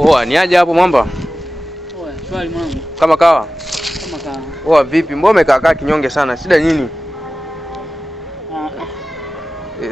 Oa, ni aje hapo mwamba? Oa, shwari mwanangu. Kama kawa? Kama kawa. Oa, vipi? Mbona umekaa kinyonge sana? Shida nini?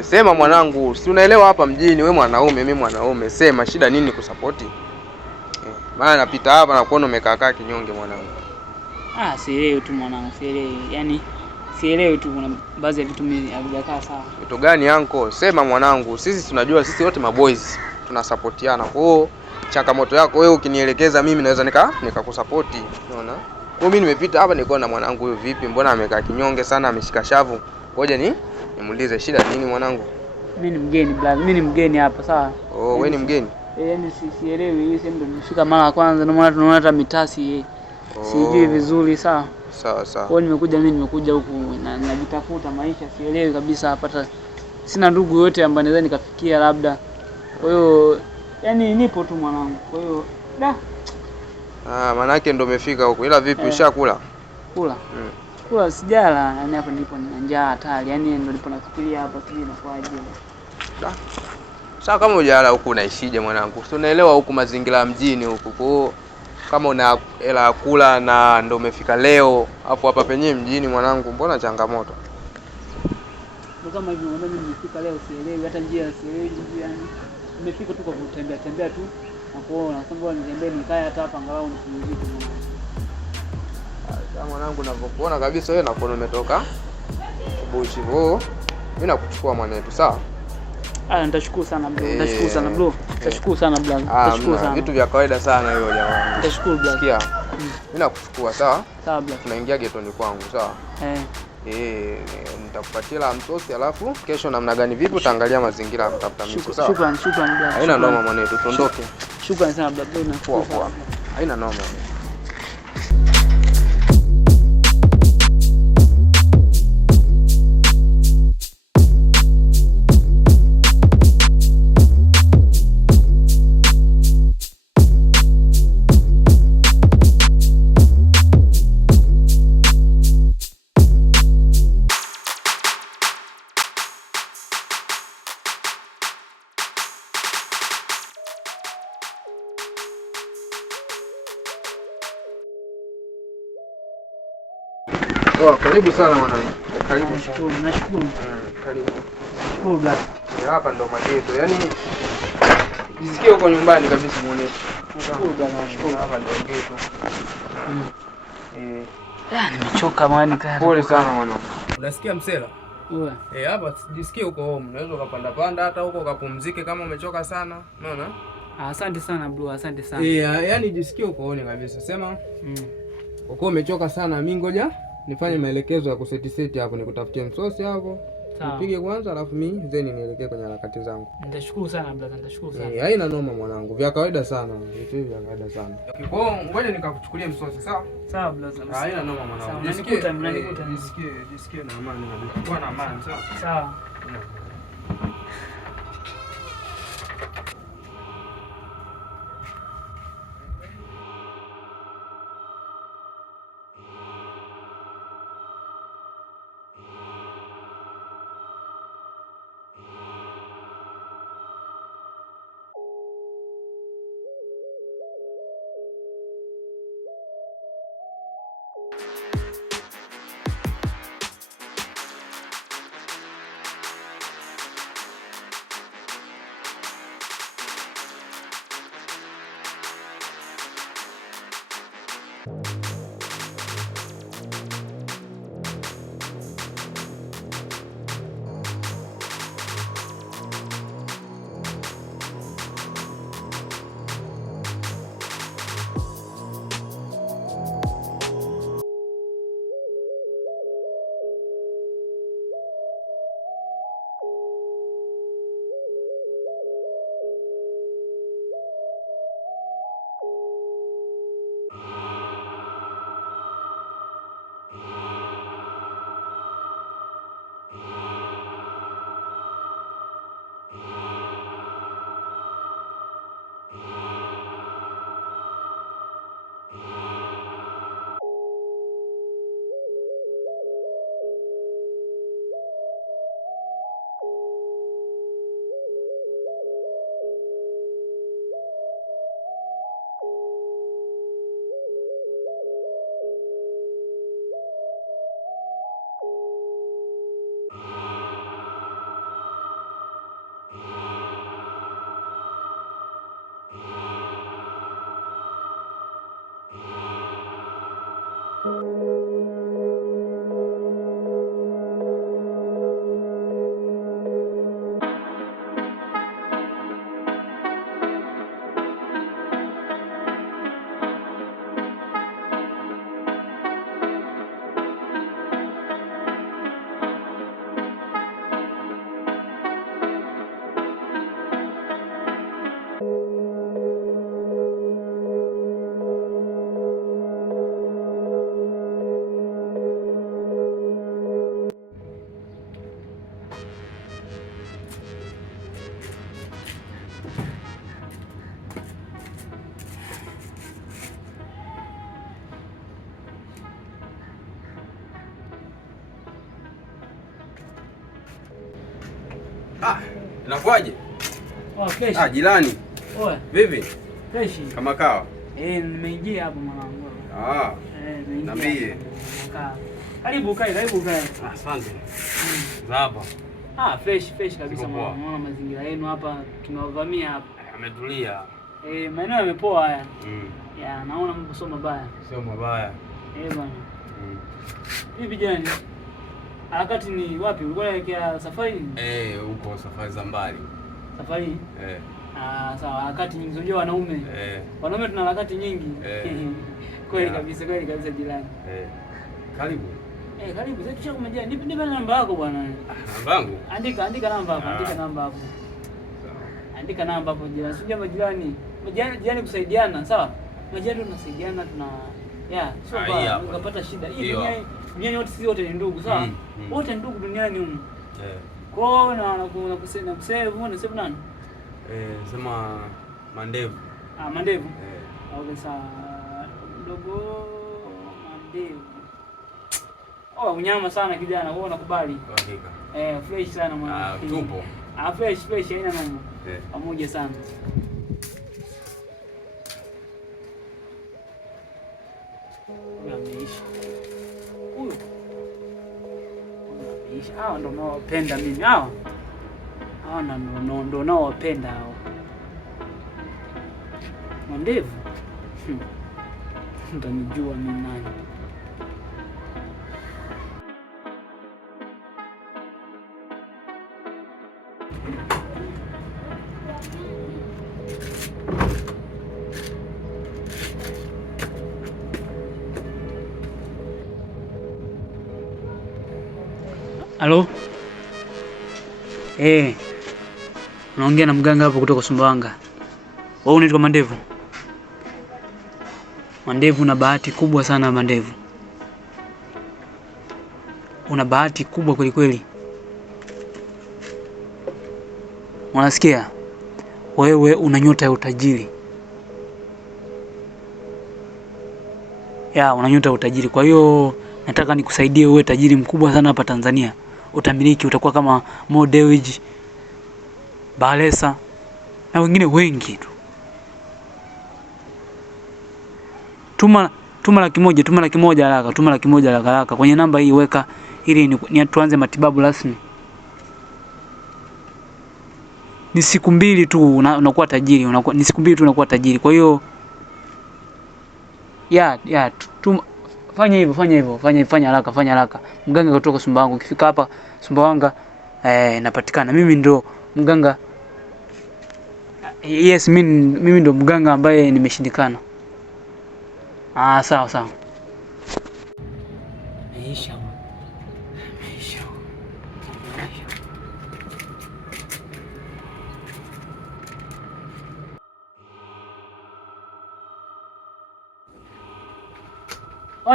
Sema mwanangu, si unaelewa hapa mjini wewe mwanaume, mimi mwanaume. Sema shida nini kusapoti? Maana napita hapa na kuona umekaa kinyonge mwanangu. Sielewi tu mwanangu, sielewi. Yaani sielewi tu, kuna baadhi ya vitu mimi havijakaa sawa. Vitu gani anko? Sema mwanangu, sisi tunajua sisi wote maboys tunasapotiana. Kwa hiyo changamoto yako wewe ukinielekeza mimi naweza nikakusapoti. Unaona? Kwa mimi nimepita hapa niko na mwanangu huyo, vipi? Mbona amekaa kinyonge sana, ameshika shavu? Ngoja nimuulize shida nini mwanangu? Mimi ni mgeni brother, mimi ni mgeni hapa sawa. Oh, wewe ni mgeni? Yaani sielewi, hii sehemu ndo nimefika mara ya kwanza, ndio maana tunaona hata mitasi sijui vizuri sawa. Sawa. Kwa hiyo nimekuja huku na najitafuta maisha, sielewi kabisa hapa, hata sina ndugu yote ambaye naweza nikafikia labda. Kwa hiyo yaani nipo tu mwanangu. Kwa hiyo maana yake ndo umefika huko. Ila vipi ushakula? Kula. Kula sijala, yaani hapa ndipo nina njaa hatari. Yaani ndo ndipo nafikiria hapa sijui inakuaje. Sasa kama hujala huku unaishije mwanangu? Si unaelewa huku mazingira ya mjini huku. Kwa kama una hela kula na ndo umefika leo, hapo hapa penyewe mjini mwanangu, mbona changamoto? Kama hivi mimi nimefika leo sielewi hata njia, sielewi yani. Nimefika tu kwa kutembea tu na kuona kwamba nitembee nikae hata hapa angalau nipumzike mwanangu. Sasa mwanangu, ninapokuona kabisa wewe nakuona umetoka bushi bo, mimi nakuchukua mwanetu sawa? Nitashukuru sana bro. Nitashukuru sana bro. Nitashukuru sana bro. Nitashukuru sana. Vitu vya kawaida sana hiyo jamaa. Nitashukuru bro. Sikia. Mimi nakuchukua sawa? Sawa bro. Tunaingia getoni kwangu sawa? Nitakupatia la msosi alafu kesho namna gani vipi utaangalia mazingira mtafuta mtu sawa? Shukrani bro. Haina noma mwanetu, tuondoke. Shukrani sana bro. Poa. Haina noma. Karibu sana mwanangu. Karibu. Nashukuru. Karibu. Shukuru bwana. Hapa ndo mageto. Yaani jisikie uko nyumbani kabisa muone. Nashukuru bwana, nashukuru. Hapa ndo geto. Nimechoka mwana kana. Pole sana mwanangu. Unasikia msela? Hapa jisikie uko home. Unaweza ukapanda hata huko ukapumzike kama umechoka sana. Unaona? Asante sana bro, asante sana. Yaani jisikie uko home kabisa. Sema uko umechoka sana, mimi ngoja nifanye maelekezo ya kuseti hapo, nikutafutie msosi hapo. Nipige kwanza alafu mimi zeni nielekee kwenye harakati zangu. Nitashukuru sana brother, nitashukuru sana. Haina noma mwanangu, vya kawaida sana. Vitu hivi vya kawaida sana. Kwa hiyo ngoja nikakuchukulie msosi, sawa? Sawa brother. Haina noma mwanangu. Mnanikuta. Jisikie na amani kabisa. Kuwa na amani, sawa? Sawa. Inakuaje? Fresh. Jirani. Vipi? Fresh. Kama kawa? Nimeingia hapo mwanangu. Nimeingia. Niambie. Karibu kae. Asante. Hapa. Fresh kabisa mwanangu. Naona mazingira yenu hapa tunawavamia hapa. Ametulia. Maeneo yamepoa haya. Naona mambo sio mabaya. Sio mabaya. Bwana. Vipi jirani? Harakati ni wapi? Ulikuwa unaelekea safari? Huko safari za mbali. Safari? Sawa, harakati nyingi unajua wanaume. Wanaume tuna harakati nyingi. Kweli kabisa jirani. Karibu. Karibu. Sasa tushakumjia. Nipe namba yako bwana. Namba yangu? Andika namba hapo, Andika namba hapo jirani. Sio majirani. Majirani kusaidiana, sawa? Majirani tunasaidiana sio baya. Ukapata shida. Hii duniani wote sisi wote ni ndugu, sawa? Wote ndugu duniani humu. Kwa na kusema nani? Sema Mandevu. Mandevu. Okay, sawa. Ndogo Mandevu. Unyama sana kijana, wewe unakubali? Hakika. Fresh sana mwana. Tupo. Fresh haina noma. Pamoja sana. Hawa ndo naowapenda mimi. Hawa ndo naowapenda hao. Mandevu. Utanijua mimi nani. Halo? Unaongea na mganga hapo kutoka Sumbawanga. Wewe unaitwa Mandevu? Mandevu, una bahati kubwa sana Mandevu. Una bahati kubwa kweli kweli. Unasikia? Wewe una nyota ya utajiri. Una nyota ya utajiri. Kwa hiyo nataka nikusaidie uwe tajiri mkubwa sana hapa Tanzania. Utamiliki, utakuwa kama Mo Dewji, Balesa na wengine wengi tu. Tuma 100,000 haraka, tuma 100,000 haraka. Kwenye namba hii weka ili ni tuanze matibabu rasmi. Ni siku 2 tu unakuwa tajiri, ni siku 2 tu unakuwa tajiri. Kwa hiyo fanya haraka. Mganga kutoka Sumbawanga. Ukifika hapa Sumbawanga napatikana. Mimi ndo mganga. Yes, mimi ndo mganga ambaye nimeshindikana. Sawa. Meisha.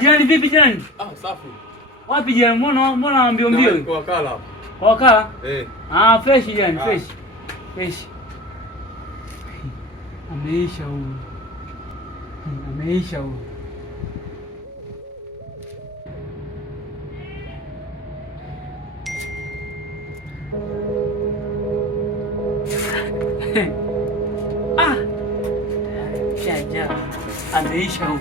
Jirani vipi jirani? Safi. Wapi jirani? Mbona mbio? Kwa wakala hapo. Kwa wakala? Fresh jirani, fresh. Ameisha huyu. Shaja. Ameisha huyu.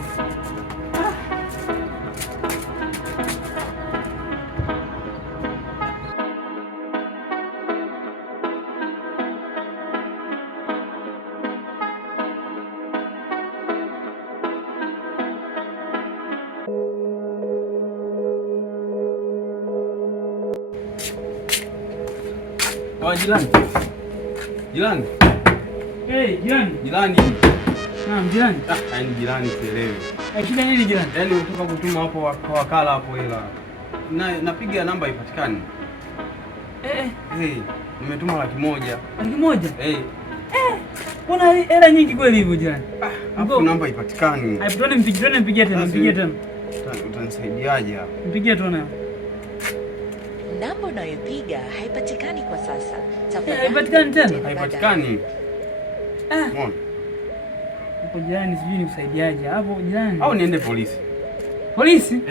Jirani. Jirani. Jirani. Naam, jirani. Yaani jirani sielewi. Shida nini jirani? Yaani unataka kutuma hapo kwa wakala hapo hela. Napiga namba ipatikani. Nimetuma 100,000. 100,000? Kuna hela nyingi kweli hivyo jirani? Hapo namba ipatikani. Mpigie tena. Utanisaidiaje hapo? Mpigie tena. Namba unayopiga haipatikani kwa sasa. Haipatikani tena? Haipatikani. Mbona? Hapo jirani sijui nikusaidiaje. Hapo jirani. Au niende polisi? Polisi?